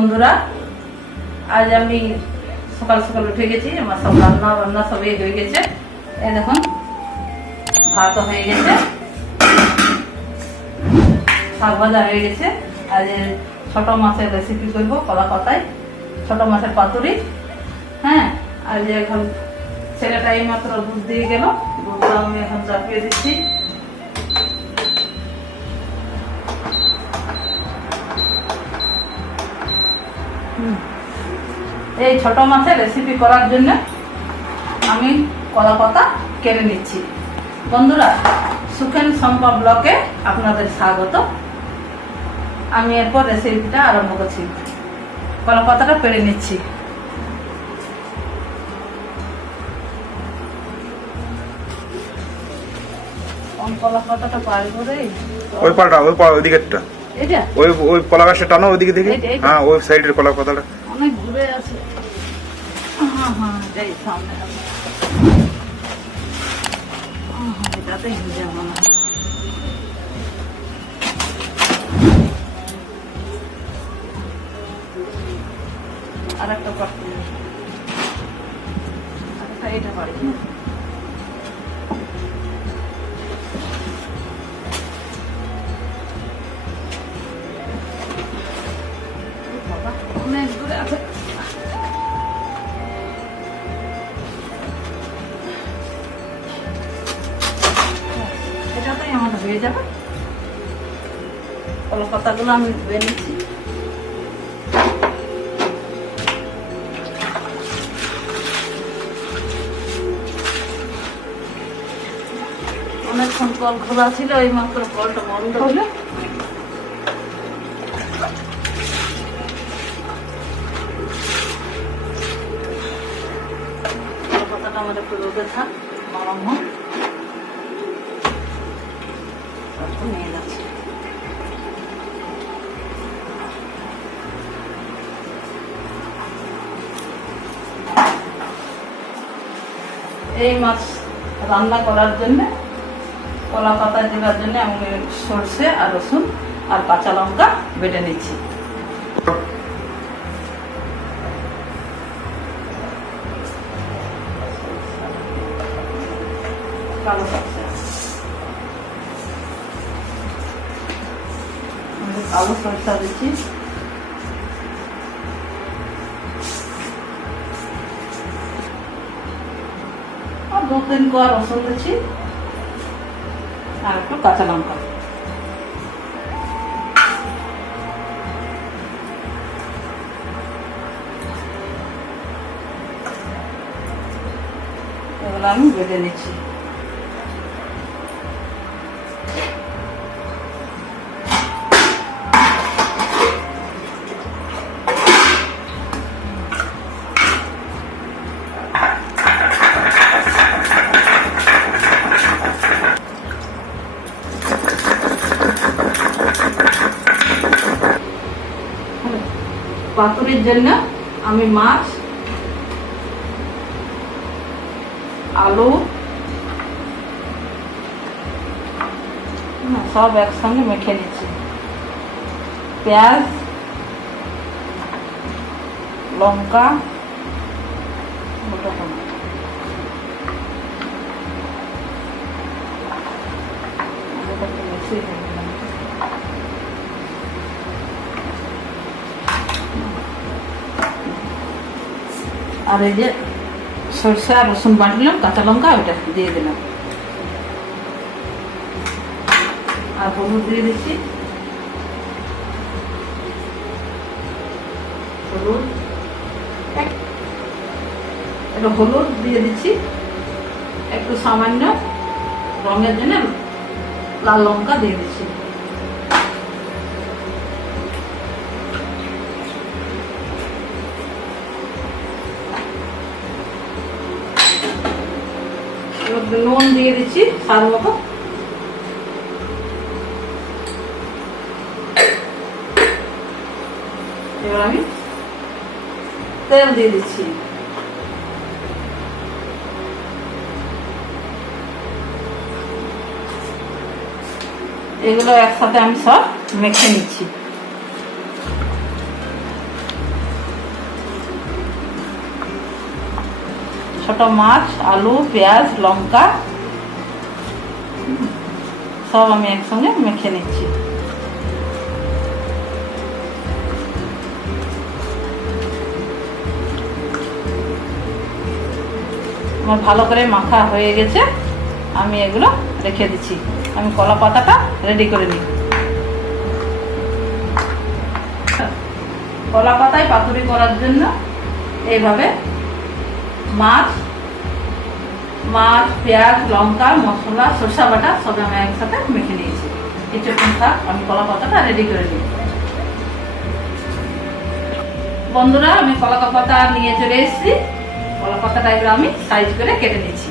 বন্ধুরা, আজ আমি সকাল সকাল উঠে গেছি, আমার সব রান্না বান্না সবই হয়ে গেছে। এই দেখুন, ভাত হয়ে গেছে, শাক ভাজা হয়ে গেছে। আজ ছোট মাছের রেসিপি করব কলা পাতায়, ছোট মাছের পাতুরি। হ্যাঁ আজ এখন ছেলেটা এই মাত্র দুধ দিয়ে গেল, দুধটা আমি এখন চাপিয়ে দিচ্ছি। এই ছোট মাছের রেসিপি করার জন্য আমি কলা পাতা কেটে নিচ্ছি। বন্ধুরা সুখেন সম্পা ব্লকে আপনাদের স্বাগত। আমি এরপর রেসিপিটা আরম্ভ করছি। কলা পাতাটা পেরে নিচ্ছি। কলা পাতাটা পারব রে ওই পালটা ওই পাল ওই দিকেরটা। এটা ওই ওই কলা গাছটা টানো ওইদিকে এইটা। হ্যাঁ ওই সাইডের কলা পাতাটা অনেক ঘুরে আছে। এটাই সামনে হয়ে যাবে মনে হয়। পারতে হবে। আরেকটা এটা পারি এটাতেই আমার হয়ে যাবে। কলকাতাগুলো আমি ধুয়ে নিচ্ছি। অনেকক্ষণ কল খোলা ছিল, এই মাত্র কলটা বন্ধ হলো। কলকাতাটা আমার একটু রোদে থাক, নরম হোক তারপর নিয়ে যাচ্ছি এই মাছ রান্না করার জন্য, কলা পাতা দেওয়ার জন্য আমি সর্ষে আর রসুন আর কাঁচা লঙ্কা বেটে নিচ্ছি। কালো কালো সরষা দিচ্ছি। আর দু তিন কোয়া রসুন দিচ্ছি আর একটু কাঁচা লঙ্কা। এগুলো আমি বেটে নিচ্ছি। পাতুরির জন্য আমি মাছ আলু সব একসঙ্গে মেখে নিচ্ছি। পেঁয়াজ লঙ্কা গোটা আর এই যে সরষে আর রসুন বাটলাম, কাঁচা লঙ্কা, ওইটা দিয়ে দিলাম। আর হলুদ দিয়ে দিচ্ছি। হলুদ। হলুদ দিয়ে দিচ্ছি। একটু সামান্য রঙের জন্য লাল লঙ্কা দিয়ে দিচ্ছি। নুন দিয়ে দিচ্ছি, স্বাদ মতো। এবার আমি তেল দিয়ে দিচ্ছি। এগুলো একসাথে আমি সব মেখে নিচ্ছি। ছোট মাছ, আলু, পেঁয়াজ, লঙ্কা, সব আমি একসঙ্গে মেখে নিচ্ছি। আমার ভালো করে মাখা হয়ে গেছে, আমি এগুলো রেখে দিচ্ছি। আমি কলা পাতাটা রেডি করে নিই। কলা পাতায় পাতুরি করার জন্য এইভাবে মাছ মাছ, পেঁয়াজ, লঙ্কা, মশলা, সরষা বাটা সব আমি একসাথে মেখে নিয়েছি। কিছুক্ষণ শাক আমি কলা পাতাটা রেডি করে নিয়েছি। বন্ধুরা, আমি কলা পাতা নিয়ে চলে এসেছি। কলা পাতাটা এগুলো আমি সাইজ করে কেটে নিচ্ছি।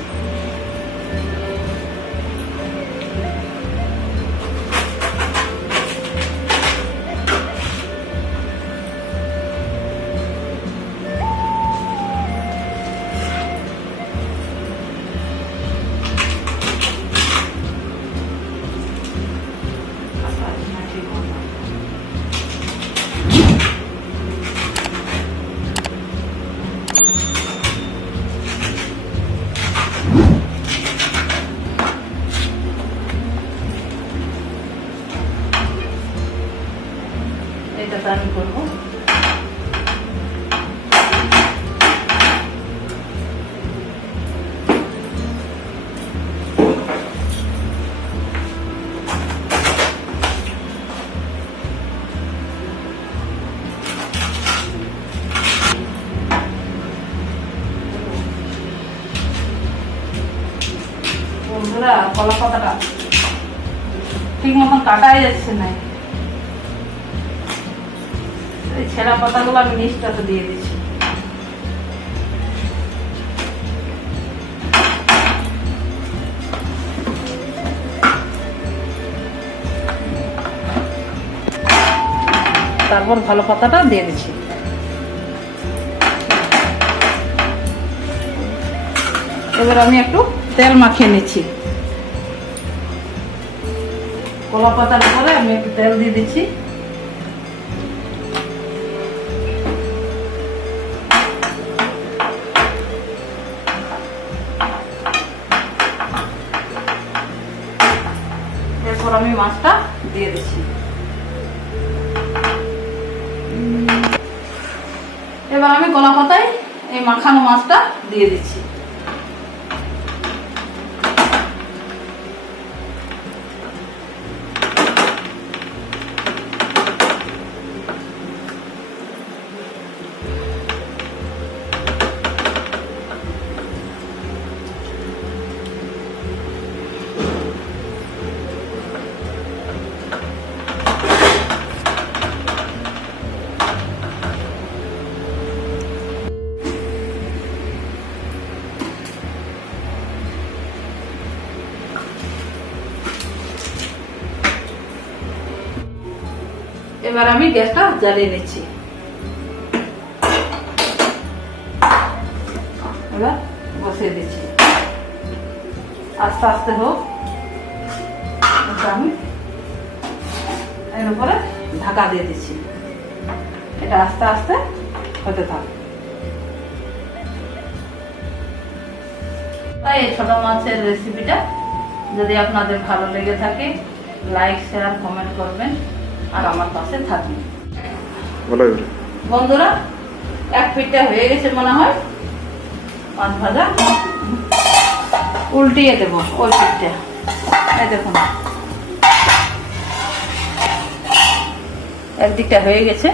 ঠিক মতন কাটাই যাচ্ছে না। এই ছেঁড়া পাতাগুলো আমি নিচটাতে দিয়ে দিচ্ছি। তারপর ভালো পাতাটা দিয়ে দিচ্ছি। এবার আমি একটু তেল মাখিয়ে নিচ্ছি। কলা পাতার উপরে আমি একটু তেল দিয়ে দিচ্ছি। এরপর আমি মাছটা দিয়ে দিচ্ছি। এবার আমি কলা পাতায় এই মাখানো মাছটা দিয়ে দিচ্ছি। এবার আমি গ্যাসটা জ্বালিয়ে নিচ্ছি। এবার বসিয়ে দিচ্ছি। আস্তে আস্তে হোক। আমি এর উপরে ঢাকা দিয়ে দিচ্ছি। এটা আস্তে আস্তে হতে থাক। তাই এই ছোট মাছের রেসিপিটা যদি আপনাদের ভালো লেগে থাকে লাইক শেয়ার কমেন্ট করবেন। আর আমার পাশে থাকবেন বলো বন্ধুরা এক পিঠটা হয়ে গেছে মনে হয়। মাছ ভাজা। উল্টিয়ে দেব ওই পিঠটা। এই দেখুন। একদিকটা হয়ে গেছে।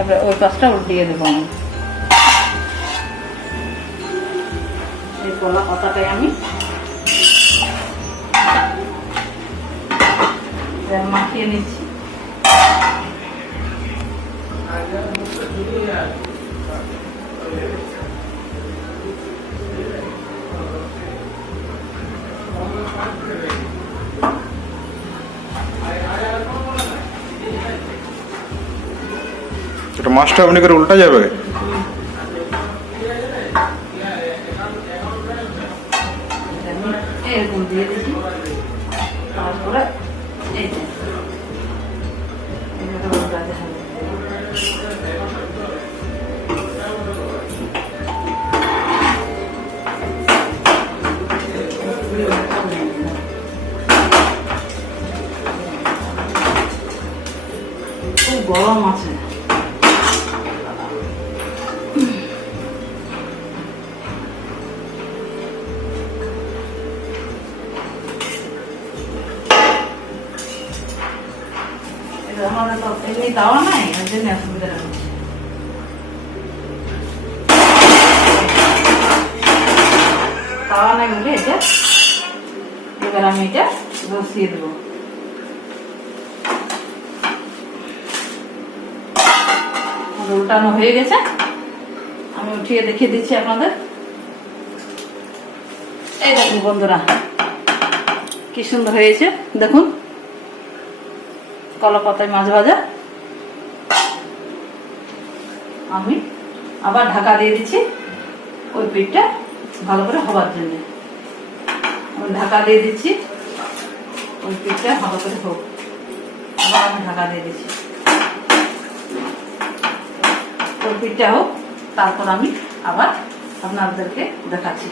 এবার ওই পাশটা উল্টিয়ে দেবো আমি। এই পাতাটাই আমি। মাখিয়ে নিচ্ছি। এটা মাছটা আপনি করে উল্টা যাবে এমনি তাওয়া নাই বলে এটা, এবার আমি এটা দেবো। উল্টানো হয়ে গেছে। আমি উঠিয়ে দেখিয়ে দিচ্ছি আপনাদের। এই দেখুন বন্ধুরা, কি সুন্দর হয়েছে। দেখুন। কলা পাতায় মাছ ভাজা। আমি আবার ঢাকা দিয়ে দিচ্ছি ওই পিঠটা ভালো করে হবার জন্য। আমি ঢাকা দিয়ে দিচ্ছি ওই পিঠটা ভালো করে হোক। আবার আমি ঢাকা দিয়ে দিচ্ছি। ওই পিঠটা হোক, তারপর আমি আবার আপনাদেরকে দেখাচ্ছি।